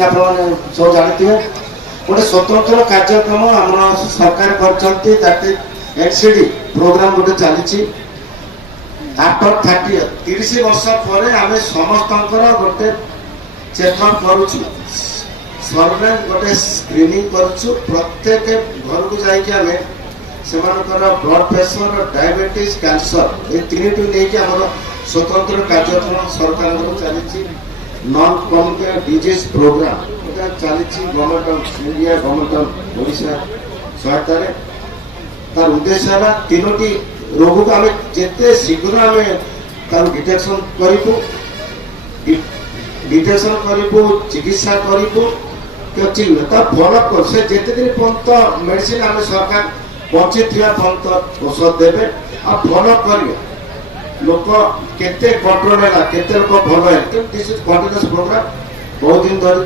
medicine आप सब जानते हैं गोटे स्वतंत्र कार्यक्रम आम सरकार कर प्रोग्राम गोटे चली आफ्टर 30 वर्ष पर आम समस्त गोटे चेकअप करुचु सर्वे गोटे स्क्रीनिंग करुचु प्रत्येक घर को जाइए ब्लड प्रेशर डायबिटीज कैंसर ये तीन नहीं आम स्वतंत्र कार्यक्रम सरकार चली नॉन कम्युनिकेबल डिजीज प्रोग्राम चली government of India government of Odisha सहायता तार उद्देश्य है तीनोटी रोग को आम जिते शीघ्र आम डिटेक्शन करूँ चिकित्सा करूँ फल कर से जिते दिन पर्यंत मेडिसिन आम सरकार बची पर्यंत औषध देवे आ फल करेंगे लोक केते कंट्रोल है केते लोक भल है दिस इज कंटिन्यूअस प्रोग्राम बहुत दिन धरी